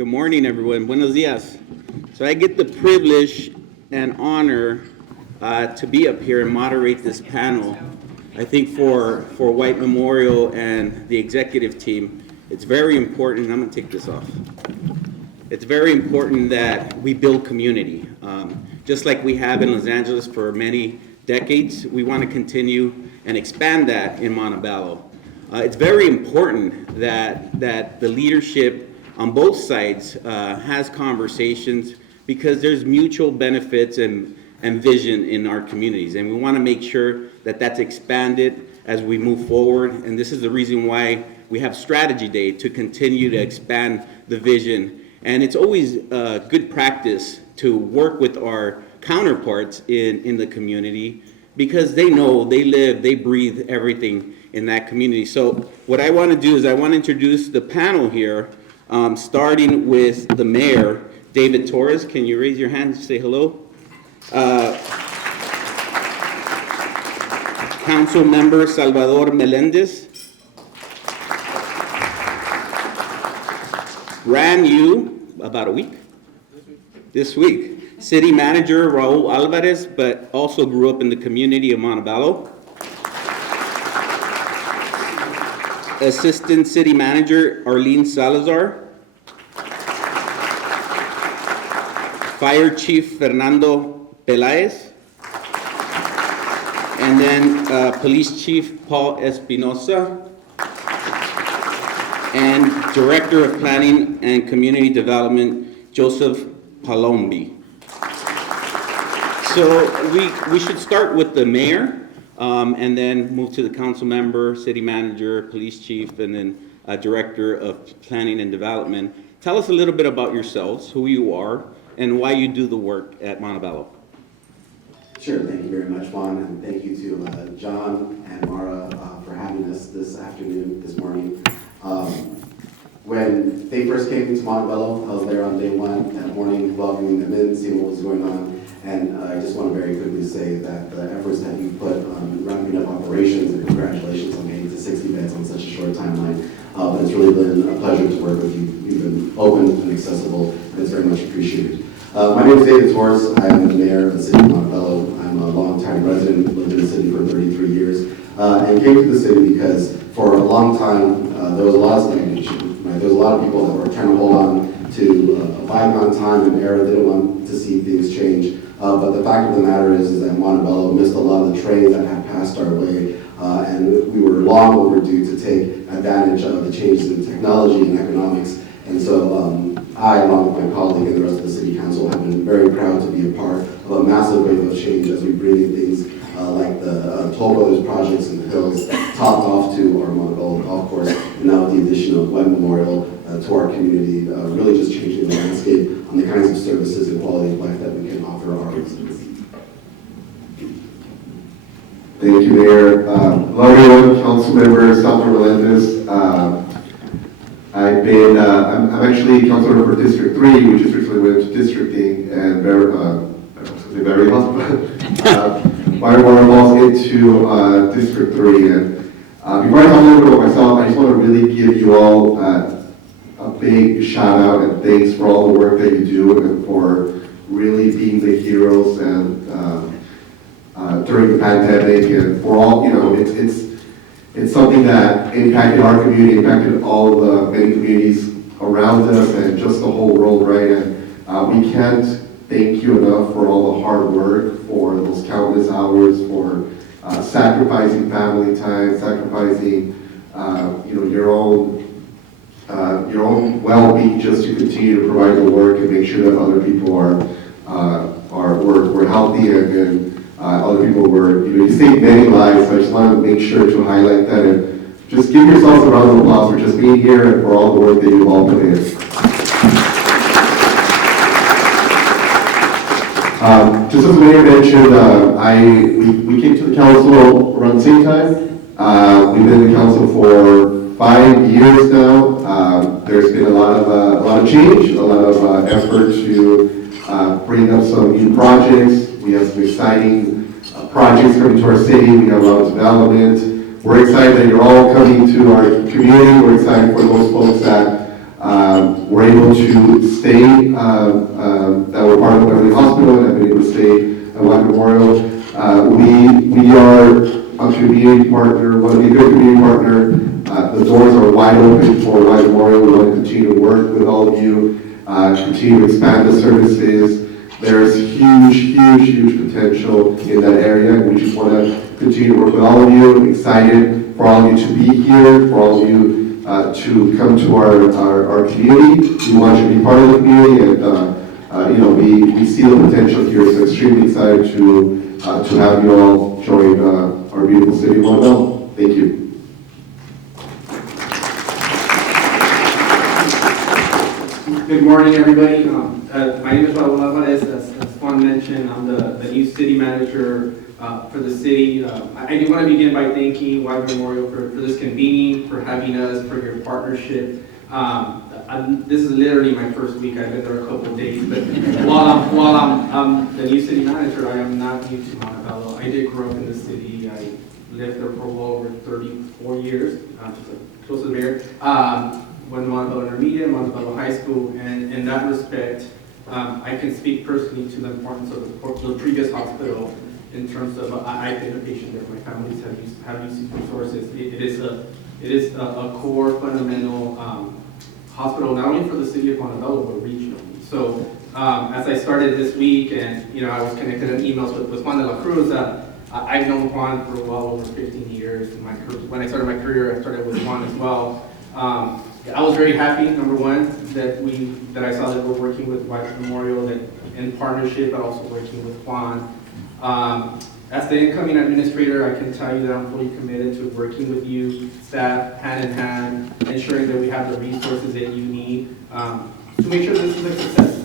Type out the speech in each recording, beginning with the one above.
Good morning, everyone. Buenos dias. So I get the privilege and honor to be up here and moderate this panel. I think for White Memorial and the executive team, it's very important. I'm going to take this off. It's very important that we build community. Just like we have in Los Angeles for many decades, we want to continue and expand that in Montebello. It's very important that the leadership on both sides has conversations, because there's mutual benefits and vision in our communities, and we want to make sure that that's expanded as we move forward. And this is the reason why we have Strategy Day, to continue to expand the vision. And it's always good practice to work with our counterparts in the community, because they know, they live, they breathe everything in that community. So what I want to do is I want to introduce the panel here, starting with the mayor, David Torres. Can you raise your hand and say hello? Council member Salvador Melendez. Brand new, about a week? This week. City manager Raul Alvarez, but also grew up in the community of Montebello. Assistant City Manager Arlene Salazar. Fire Chief Fernando Pelaez. And then Police Chief Paul Espinosa. And Director of Planning and Community Development Joseph Palombi. So we should start with the mayor. And then move to the council member, city manager, police chief, and then director of planning and development. Tell us a little bit about yourselves, who you are, and why you do the work at Montebello. Sure, thank you very much, Juan, and thank you to John and Mara for having us this afternoon, this morning. When they first came to Montebello, I was there on day one that morning, welcoming them in, seeing what was going on. And I just want to very quickly say that the efforts that you put on ramping up operations, and congratulations on getting to 60 beds on such a short timeline. But it's really been a pleasure to work with you. You've been open and accessible, and it's very much appreciated. My name is David Torres. I'm the mayor of the city of Montebello. I'm a longtime resident, lived in the city for 33 years, and came to the city because for a long time there was a lot of stagnation. Right? There was a lot of people that were trying to hold on to a bygone time and era, didn't want to see things change. But the fact of the matter is that Montebello missed a lot of the trains that had passed our way, and we were long overdue to take advantage of the changes in technology and economics. And so I, along with my colleague and the rest of the City Council, have been very proud to be a part of a massive wave of change as we bring in things like the Toll Brothers projects in the hills, topped off to our Montebello golf course, and now with the addition of White Memorial to our community, really just changing the landscape on the kinds of services and quality of life that we can offer our residents. Thank you, Mayor. Hello, everyone. Council member Salvador Melendez. I'm actually council member for District 3, which just recently went to districting, and Beverly Hospital. My water falls into District 3. And before I talk a little bit about myself, I just want to really give you all a big shout out and thanks for all the work that you do and for really being the heroes and during the pandemic, and for all, it's something that impacted our community, impacted all the many communities around us and just the whole world, right? And we can't thank you enough for all the hard work, for those countless hours, for sacrificing family time, sacrificing your own well-being just to continue to provide the work and make sure that other people were healthy and other people were, you saved many lives. So I just want to make sure to highlight that and just give yourselves a round of applause for just being here and for all the work that you've all put in. Just as the mayor mentioned, we came to the council around the same time. We've been in the council for 5 years now. There's been a lot of change, a lot of effort to bring up some new projects. We have some exciting projects coming to our city. We have a lot of development. We're excited that you're all coming to our community. We're excited for those folks that were able to stay, that were part of Beverly Hospital and have been able to stay at White Memorial. We are a community partner, want to be a good community partner. The doors are wide open for White Memorial. We want to continue to work with all of you, continue to expand the services. There's huge potential in that area, and we just want to continue to work with all of you. Excited for all of you to be here, for all of you to come to our community. We want you to be part of the community, and we see the potential here. So extremely excited to have you all join our beautiful city of Montebello. Thank you. Good morning, everybody. My name is Raul Alvarez. As Juan mentioned, I'm the new city manager for the city. I do want to begin by thanking White Memorial for this convening, for having us, for your partnership. This is literally my first week. I've been there a couple of days, but while I'm the new city manager, I am not new to Montebello. I did grow up in the city. I lived there for well over 34 years, close to the mayor. Went to Montebello Intermediate, Montebello High School, and in that respect, I can speak personally to the importance of the previous hospital in terms of I've been a patient there. My families have used these resources. It is a core fundamental hospital, not only for the city of Montebello, but regionally. So as I started this week, and I was connected in emails with Juan de la Cruz. I've known Juan for well over 15 years. When I started my career, I started with Juan as well. I was very happy, number one, that I saw that we're working with White Memorial in partnership, but also working with Juan. As the incoming administrator, I can tell you that I'm fully committed to working with you, staff, hand in hand, ensuring that we have the resources that you need to make sure this is a success.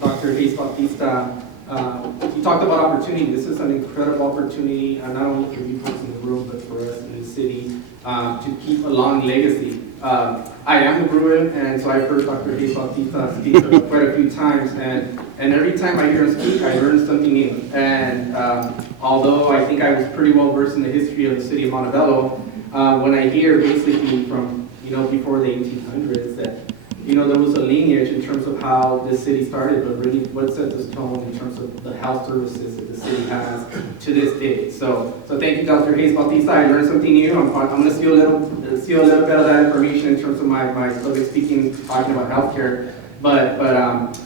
Dr. Hayes Bautista, you talked about opportunity. This is an incredible opportunity, not only for you folks in the room, but for us in the city to keep a long legacy. I am a Bruin, and so I've heard Dr. Hayes Bautista speak quite a few times, and every time I hear him speak, I learn something new. And although I think I was pretty well versed in the history of the city of Montebello, when I hear basically from before the 1800s that there was a lineage in terms of how this city started, but really what set the tone in terms of the health services that the city has to this day. So thank you, Dr. Hayes Bautista. I learned something new. I'm going to steal a little bit of that information in terms of my public speaking, talking about healthcare. But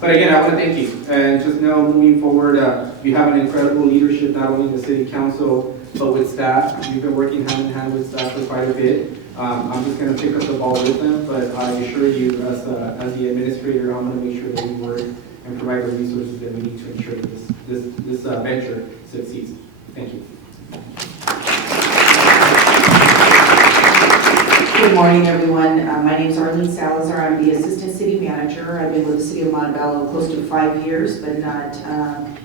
again, I want to thank you. And just know, moving forward, you have an incredible leadership, not only in the city council, but with staff. You've been working hand in hand with staff for quite a bit. I'm just going to pick up the ball with them, but I assure you, as the administrator, I'm going to make sure that we work and provide the resources that we need to ensure that this venture succeeds. Thank you. Good morning, everyone. My name is Arlene Salazar. I'm the Assistant City Manager. I've been with the City of Montebello close to 5 years, but not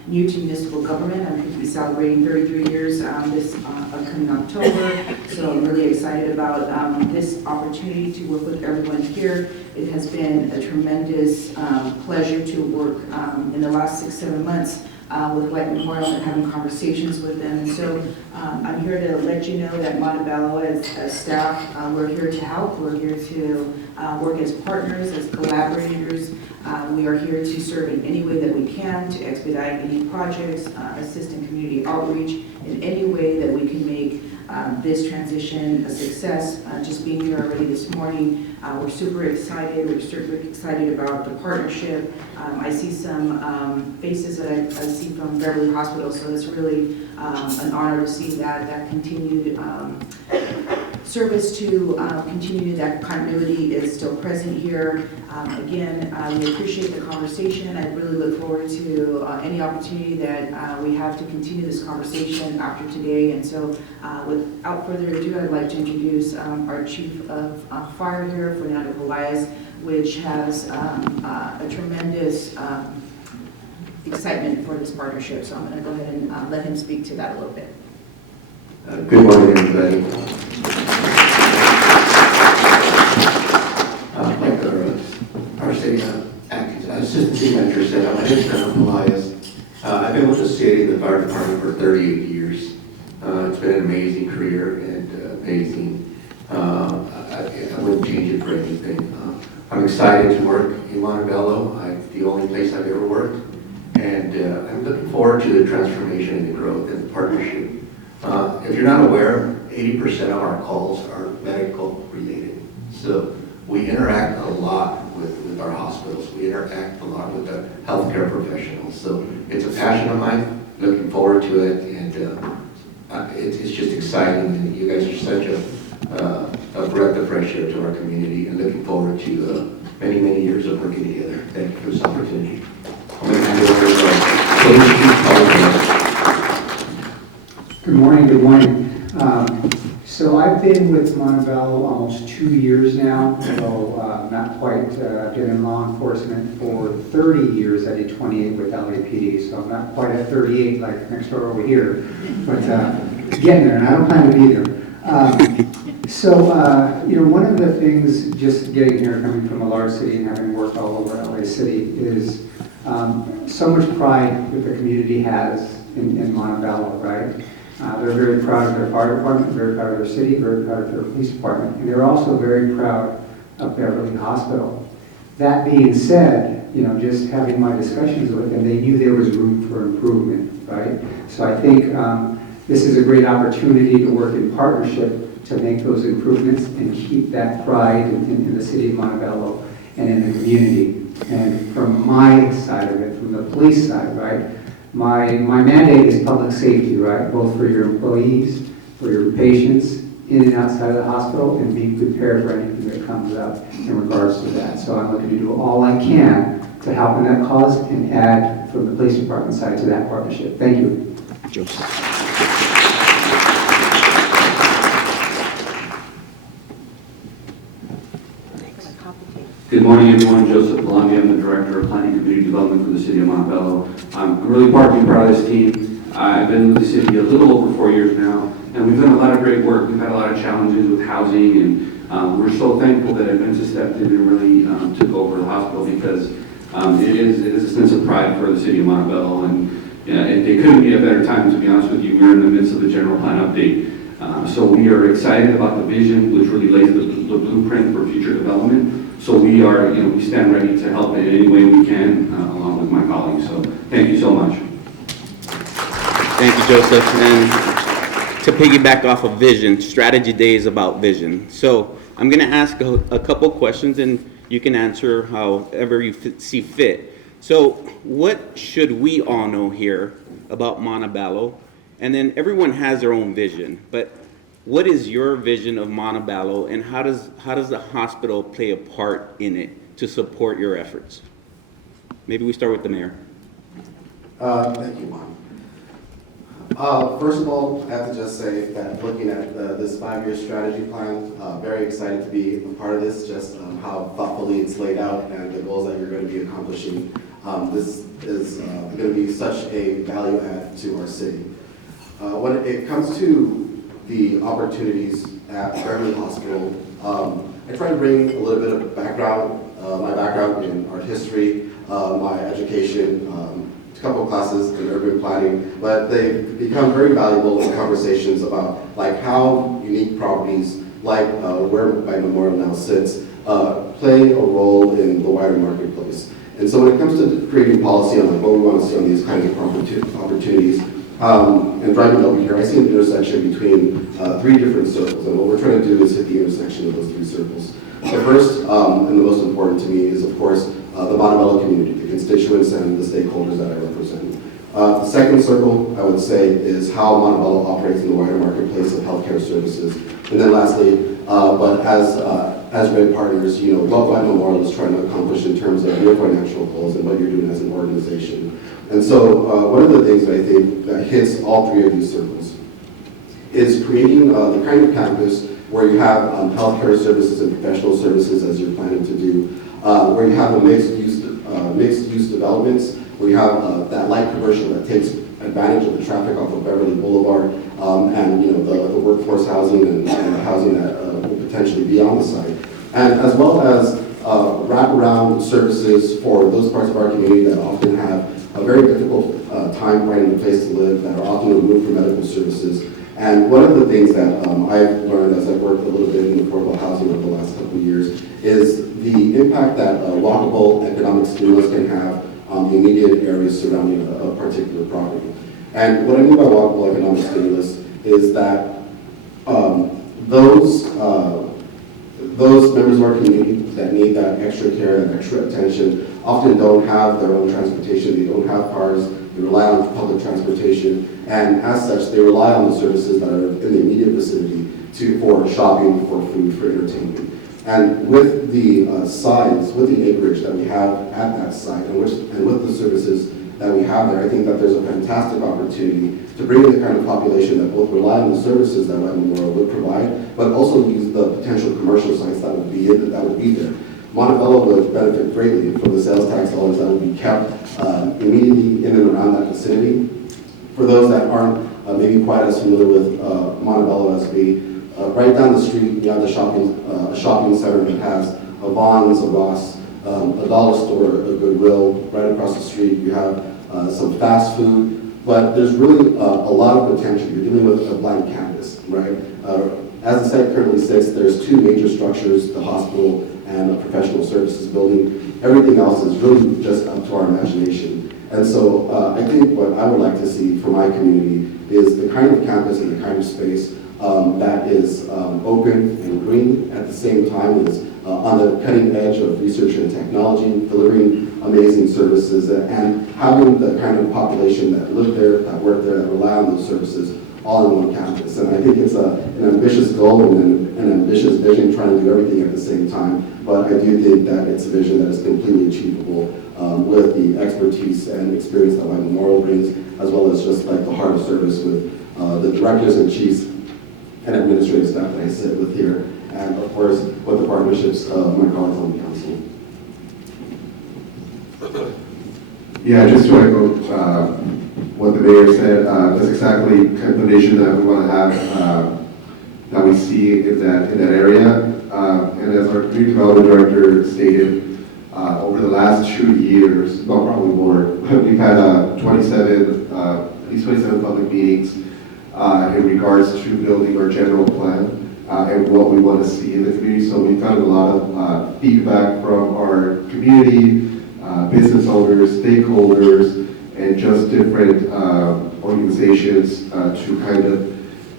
new to municipal government. I'm going to be celebrating 33 years this upcoming October, so I'm really excited about this opportunity to work with everyone here. It has been a tremendous pleasure to work in the last 6-7 months with White Memorial and having conversations with them. And so I'm here to let you know that Montebello, as staff, we're here to help. We're here to work as partners, as collaborators. We are here to serve in any way that we can, to expedite any projects, assist in community outreach, in any way that we can make this transition a success. Just being here already this morning, we're super excited. We're super excited about the partnership. I see some faces that I see from Beverly Hospital, so it's really an honor to see that continued service to continue. That continuity is still present here. Again, we appreciate the conversation. I really look forward to any opportunity that we have to continue this conversation after today. And so without further ado, I'd like to introduce our Chief of Fire here, Fernando Elias, which has a tremendous excitement for this partnership. So I'm going to go ahead and let him speak to that a little bit. Good morning, everybody. Like our city assistant city manager said, my name is Fernando Elias. I've been with the city, the fire department, for 38 years. It's been an amazing career and amazing. I wouldn't change it for anything. I'm excited to work in Montebello. It's the only place I've ever worked. And I'm looking forward to the transformation and the growth and the partnership. If you're not aware, 80% of our calls are medical related. So we interact a lot with our hospitals. We interact a lot with the healthcare professionals. So it's a passion of mine, looking forward to it, and it's just exciting. And you guys are such a breath of fresh air to our community, and looking forward to many, many years of working together. Thank you for this opportunity. I'm going to hand it over to Good morning, good morning. So I've been with Montebello almost 2 years now, although not quite. I've been in law enforcement for 30 years. I did 28 with LAPD, so I'm not quite at 38 like next door over here, but getting there, and I don't plan to be there. One of the things, just getting here, coming from a large city and having worked all over LA City, is so much pride that the community has in Montebello, right? They're very proud of their fire department, very proud of their city, very proud of their police department, and they're also very proud of Beverly Hospital. That being said, just having my discussions with them, they knew there was room for improvement, right? So I think this is a great opportunity to work in partnership to make those improvements and keep that pride in the city of Montebello and in the community. And from my side of it, from the police side, right? My mandate is public safety, right? Both for your employees, for your patients, in and outside of the hospital, and being prepared for anything that comes up in regards to that. So I'm looking to do all I can to help in that cause and add from the police department side to that partnership. Thank you. Joseph. Good morning, everyone. Joseph Belongi. I'm the Director of Planning and Community Development for the City of Montebello. I'm really proud of this team. I've been with the city a little over 4 years now, and we've done a lot of great work. We've had a lot of challenges with housing, and we're so thankful that Adventist stepped in and really took over the hospital, because it is a sense of pride for the City of Montebello, and it couldn't be a better time, to be honest with you. We're in the midst of the general plan update. So we are excited about the vision, which really lays the blueprint for future development. So we are, we stand ready to help in any way we can, along with my colleagues. So thank you so much. Thank you, Joseph. And to piggyback off of vision, strategy day is about vision. So I'm going to ask a couple questions, and you can answer however you see fit. So what should we all know here about Montebello? And then everyone has their own vision, but what is your vision of Montebello, and how does the hospital play a part in it to support your efforts? Maybe we start with the mayor. Thank you, Juan. First of all, I have to just say that looking at this 5-year strategy plan, very excited to be a part of this, just how thoughtfully it's laid out and the goals that you're going to be accomplishing. This is going to be such a value add to our city. When it comes to the opportunities at Beverly Hospital, I try to bring a little bit of background, my background in art history, my education, a couple of classes in urban planning, but they've become very valuable in conversations about like how unique properties, like where my memorial now sits, play a role in the wider marketplace. And so when it comes to creating policy on like what we want to see on these kinds of opportunities, and driving over here, I see an intersection between 3 different circles, and what we're trying to do is hit the intersection of those 3 circles. The first and the most important to me is, of course, the Montebello community, the constituents and the stakeholders that I represent. The second circle, I would say, is how Montebello operates in the wider marketplace of healthcare services. And then lastly, but as great partners, what White Memorial is trying to accomplish in terms of your financial goals and what you're doing as an organization. And so one of the things that I think that hits all 3 of these circles is creating the kind of campus where you have healthcare services and professional services, as you're planning to do, where you have a mixed-use developments, where you have that light commercial that takes advantage of the traffic off of Beverly Boulevard, and the workforce housing and the housing that will potentially be on the site, and as well as wraparound services for those parts of our community that often have a very difficult time finding a place to live, that are often removed from medical services, And one of the things that I've learned as I've worked a little bit in affordable housing over the last couple of years is the impact that walkable economic stimulus can have on the immediate areas surrounding a particular property. And what I mean by walkable economic stimulus is that those members of our community that need that extra care and extra attention often don't have their own transportation, they don't have cars, they rely on public transportation, and as such, they rely on the services that are in the immediate vicinity for shopping, for food, for entertainment. And with the size, with the acreage that we have at that site, and with the services that we have there, I think that there's a fantastic opportunity to bring in the kind of population that both rely on the services that White Memorial would provide, but also use the potential commercial sites that would be there. Montebello would benefit greatly from the sales tax dollars that would be kept immediately in and around that vicinity. For those that aren't maybe quite as familiar with Montebello as we, right down the street, you have a shopping center that has a Vons, a Ross, a dollar store, a Goodwill. Right across the street, you have some fast food, but there's really a lot of potential. You're dealing with a blank canvas, right? As the site currently sits, there's two major structures, the hospital and a professional services building. Everything else is really just up to our imagination. And so I think what I would like to see for my community is the kind of campus and the kind of space that is open and green at the same time is on the cutting edge of research and technology, delivering amazing services, and having the kind of population that live there, that work there, that rely on those services all in one campus. And I think it's an ambitious goal and an ambitious vision, trying to do everything at the same time. But I do think that it's a vision that is completely achievable with the expertise and experience that White Memorial brings, as well as just like the heart of service with the directors and chiefs and administrative staff that I sit with here, and of course with the partnerships of my colleagues on the council. Yeah, just to echo what the mayor said, that's exactly kind of the vision that we want to have, that we see in that area. And as our community development director stated, over the last 2 years, well, probably more, we've had at least 27 public meetings in regards to building our general plan and what we want to see in the community. So we've gotten a lot of feedback from our community, business owners, stakeholders, and just different organizations to kind of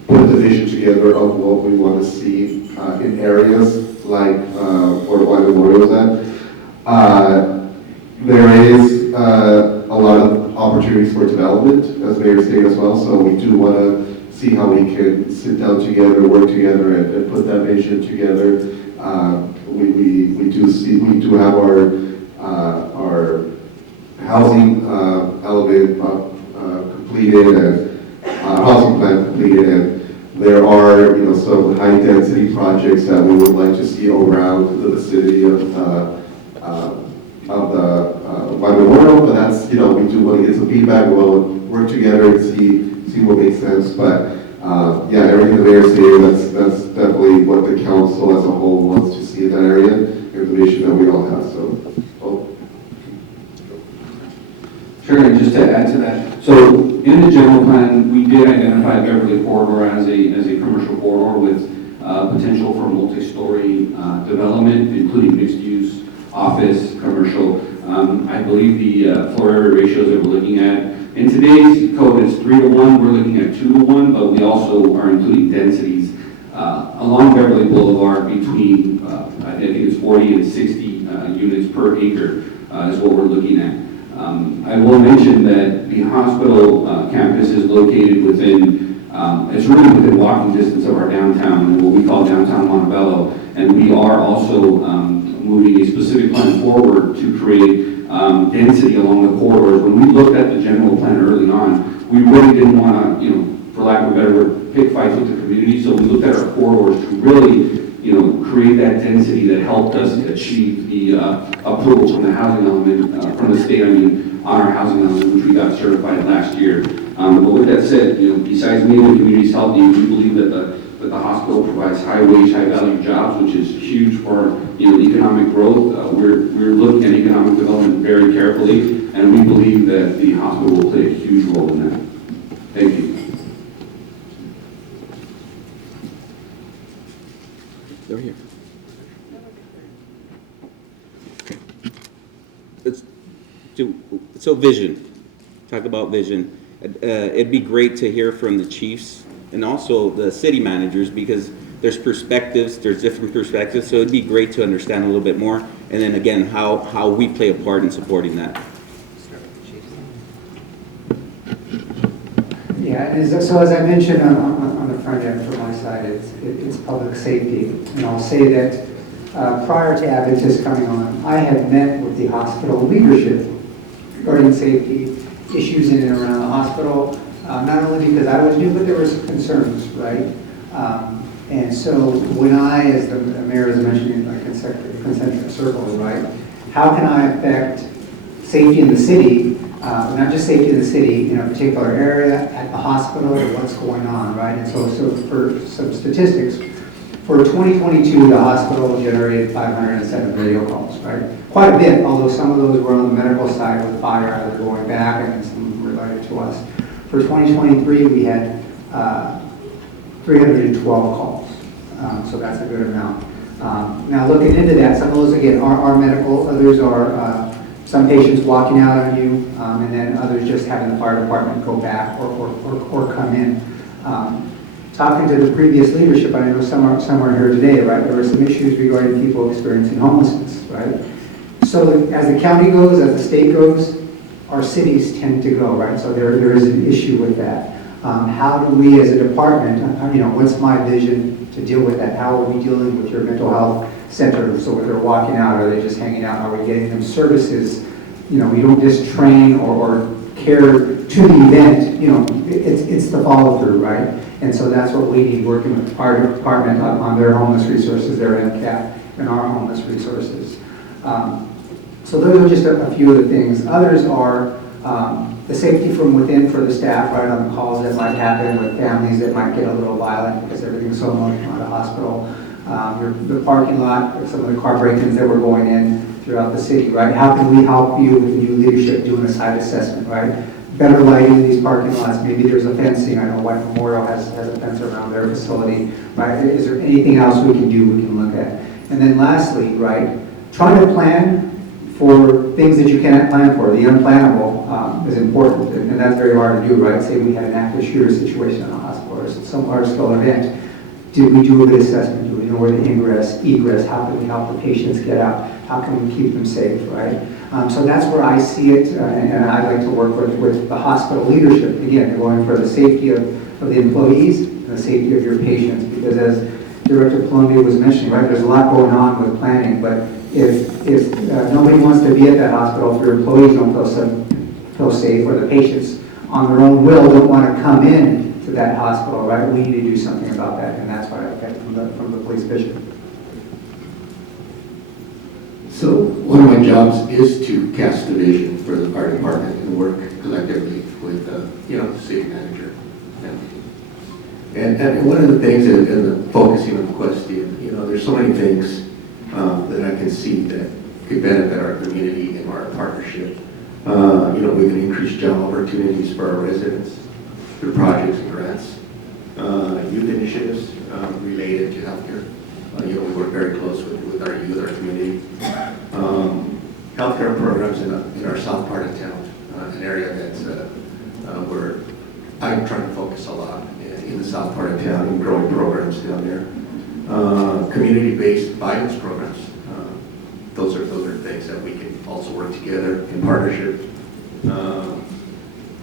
put the vision together of what we want to see in areas like where White Memorial is at. There is a lot of opportunities for development, as Mayor stated as well, so we do want to see how we can sit down together, work together, and put that vision together. We do have our housing element completed and housing plan completed, and there are some high density projects that we would like to see around the vicinity of the White Memorial, but that's we do want to get some feedback. We'll work together and see what makes sense. But yeah, everything the mayor said, that's definitely what the council as a whole wants to see in that area, information that we all have. So. Sure, and just to add to that, so in the general plan, we did identify Beverly Corridor as a commercial corridor with potential for multi-story development, including mixed-use, office, commercial. I believe the floor area ratios that we're looking at, in today's code is 3-to-1, we're looking at 2-to-1, but we also are including densities along Beverly Boulevard between, I think it's 40 and 60 units per acre is what we're looking at. I will mention that the hospital campus is located within, it's really within walking distance of our downtown, what we call downtown Montebello, and we are also moving a specific plan forward to create density along the corridors. When we looked at the general plan early on, we really didn't want to, for lack of a better word, pick fights with the community, so we looked at our corridors to really create that density that helped us achieve the approval from the housing element, from the state, on our housing element, which we got certified last year. But with that said, besides meeting the community's health needs, we believe that the hospital provides high-wage, high-value jobs, which is huge for economic growth. We're looking at economic development very carefully, and we believe that the hospital will play a huge role in that. Thank you. Go here. Let's do, so vision, talk about vision. It'd be great to hear from the chiefs and also the city managers, because there's perspectives, there's different perspectives, so it'd be great to understand a little bit more, and then again, how we play a part in supporting that. Yeah, so as I mentioned on the front end for my side, it's public safety. And I'll say that prior to Adventist coming on, I had met with the hospital leadership regarding safety issues in and around the hospital, not only because I was new, but there was concerns, right? And so when I, as the mayor is mentioning, like concentric circles, right? How can I affect safety in the city, not just safety in the city, in a particular area, at the hospital, or what's going on, right? And so for some statistics, for 2022, the hospital generated 507 radio calls, right? Quite a bit, although some of those were on the medical side with fire either going back and then some related to us. For 2023, we had 312 calls, so that's a good amount. Now looking into that, some of those again are medical, others are some patients walking out on you, and then others just having the fire department go back or come in. Talking to the previous leadership, I know some are here today, right? There were some issues regarding people experiencing homelessness, right? So as the county goes, as the state goes, our cities tend to go, right? So there is an issue with that. How do we as a department, what's my vision to deal with that? How are we dealing with your mental health center? So if they're walking out, are they just hanging out? Are we getting them services? We don't just train or care to the event, it's the follow through, right? And so that's what we need, working with our department on their homeless resources, their MCAP, and our homeless resources. So those are just a few of the things. Others are the safety from within for the staff, right, on the calls that might happen with families that might get a little violent because everything's so emotional at the hospital. The parking lot, some of the car break-ins that were going in throughout the city, right? How can we help you with new leadership doing a site assessment, right? Better lighting in these parking lots, maybe there's a fencing. I know White Memorial has a fence around their facility, right? Is there anything else we can do, we can look at? And then lastly, right, trying to plan for things that you cannot plan for. The unplannable is important, and that's very hard to do, right? Say we had an active shooter situation in a hospital or some large-scale event. Did we do a good assessment? Do we know where the ingress, egress, how can we help the patients get out? How can we keep them safe, right? So that's where I see it, and I like to work with the hospital leadership. Again, going for the safety of the employees and the safety of your patients, because as Director Columbia was mentioning, right, there's a lot going on with planning, but if nobody wants to be at that hospital, if your employees don't feel safe, or the patients on their own will don't want to come in to that hospital, right, we need to do something about that, and that's what I get from the police vision. So one of my jobs is to cast the vision for the fire department and work collectively with the city manager. And one of the things in the focusing on the question, there's so many things that I can see that could benefit our community and our partnership. We can increase job opportunities for our residents through projects and grants, youth initiatives related to healthcare. We work very close with our youth, our community. Healthcare programs in our south part of town, an area that's where I'm trying to focus a lot in the south part of town and growing programs down there. Community-based violence programs. Those are things that we can also work together in partnership.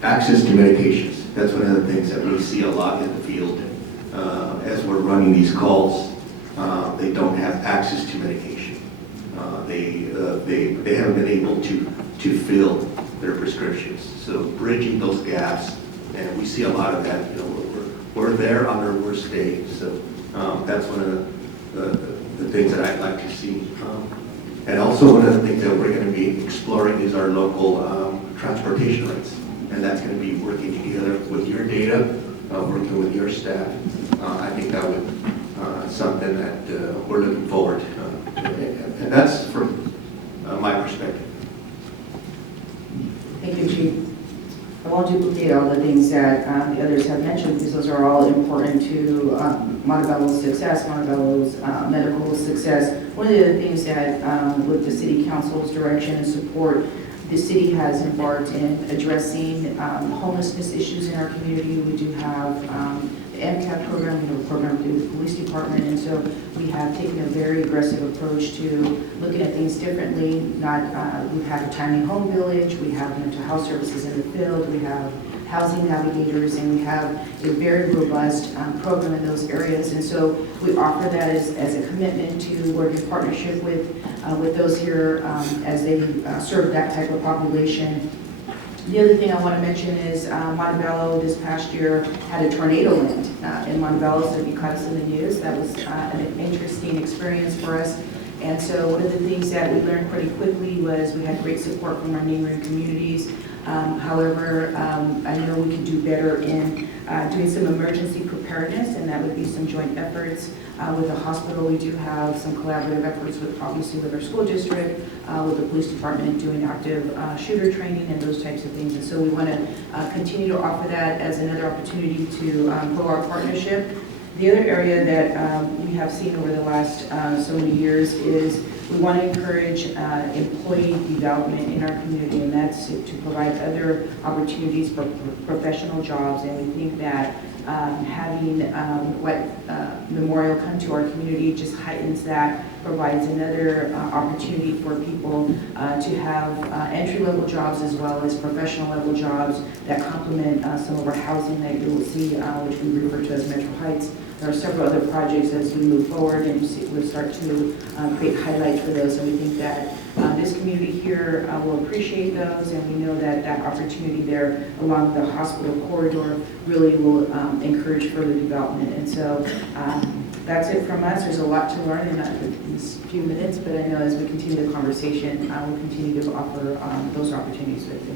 Access to medications. That's one of the things that we see a lot in the field. As we're running these calls, they don't have access to medication. They haven't been able to fill their prescriptions. So bridging those gaps, and we see a lot of that. We're there on our worst day. So that's one of the things that I'd like to see. And also one of the things that we're going to be exploring is our local transportation rates. And that's going to be working together with your data, working with your staff. I think that would something that we're looking forward to. And that's from my perspective. Thank you, Chief. I won't duplicate all the things that the others have mentioned, because those are all important to Montebello's success, Montebello's medical success. One of the other things that, with the city council's direction and support, the city has embarked in addressing homelessness issues in our community. We do have the MCAP program, we have a program through the police department, and so we have taken a very aggressive approach to looking at things differently. We have a tiny home village, we have mental health services in the field, we have housing navigators, and we have a very robust program in those areas. And so we offer that as a commitment to work in partnership with those here as they serve that type of population. The other thing I want to mention is Montebello this past year had a tornado wind in Montebello, so if you caught us in the news, that was an interesting experience for us. And so one of the things that we learned pretty quickly was we had great support from our neighboring communities. However, I know we could do better in doing some emergency preparedness, and that would be some joint efforts with the hospital. We do have some collaborative efforts with, obviously, with our school district, with the police department, doing active shooter training and those types of things. And so we want to continue to offer that as another opportunity to grow our partnership. The other area that we have seen over the last so many years is we want to encourage employee development in our community, and that's to provide other opportunities for professional jobs. And we think that having White Memorial come to our community just heightens that, provides another opportunity for people to have entry-level jobs as well as professional-level jobs that complement some of our housing that you will see, which we refer to as Metro Heights. There are several other projects as we move forward, and we'll start to create highlights for those. And we think that this community here will appreciate those, and we know that that opportunity there along the hospital corridor really will encourage further development. And so that's it from us. There's a lot to learn in these few minutes, but I know as we continue the conversation, we'll continue to offer those opportunities with you.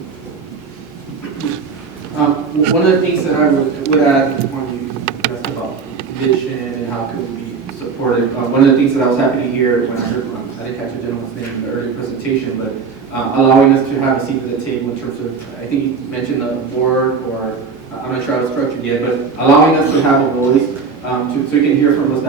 One of the things that I would add when you asked about vision and how could we be supported, one of the things that I was happy to hear when I heard, I didn't catch the gentleman's name in the earlier presentation, but allowing us to have a seat at the table in terms of, I think you mentioned the board, or I'm not sure how it's structured yet, but allowing us to have a voice, so you can hear from us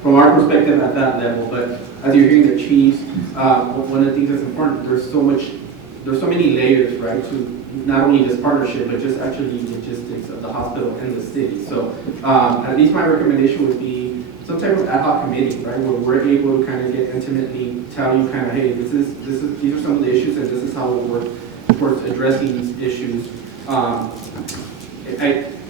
from our perspective at that level. But as you're hearing the chiefs, one of the things that's important, there's so many layers, right, to not only this partnership, but just actually logistics of the hospital and the city. So at least my recommendation would be some type of ad hoc committee, right, where we're able to kind of get intimately tell you kind of, hey, these are some of the issues, and this is how we'll work towards addressing these issues.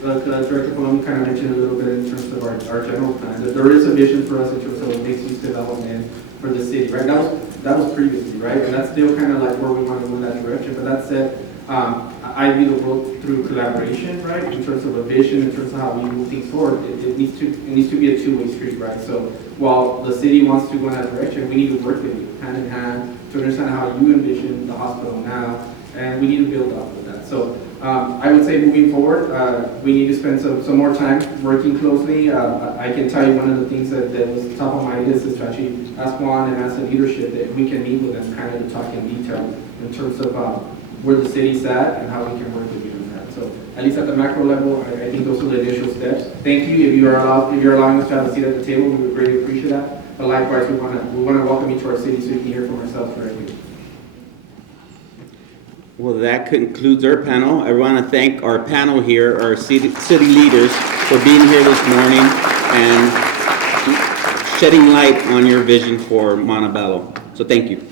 Director Colon kind of mentioned a little bit in terms of our general plan. That there is a vision for us in terms of mixed-use development for the city, right? That was previously, right? And that's still kind of like where we want to go in that direction. But that said, I view the world through collaboration, right? In terms of a vision, in terms of how we move things forward, it needs to be a two-way street, right? So while the city wants to go in that direction, we need to work with you hand in hand to understand how you envision the hospital now, and we need to build off of that. So I would say moving forward, we need to spend some more time working closely. I can tell you one of the things that was top of my list is to actually ask Juan and ask the leadership that we can meet with them kind of to talk in detail in terms of where the city's at and how we can work with you on that. So at least at the macro level, I think those are the initial steps. Thank you. If you're allowing us to have a seat at the table, we would greatly appreciate that. But likewise, we want to welcome you to our city so you can hear from ourselves directly. Well, that concludes our panel. I want to thank our panel here, our city leaders, for being here this morning and shedding light on your vision for Montebello. So thank you.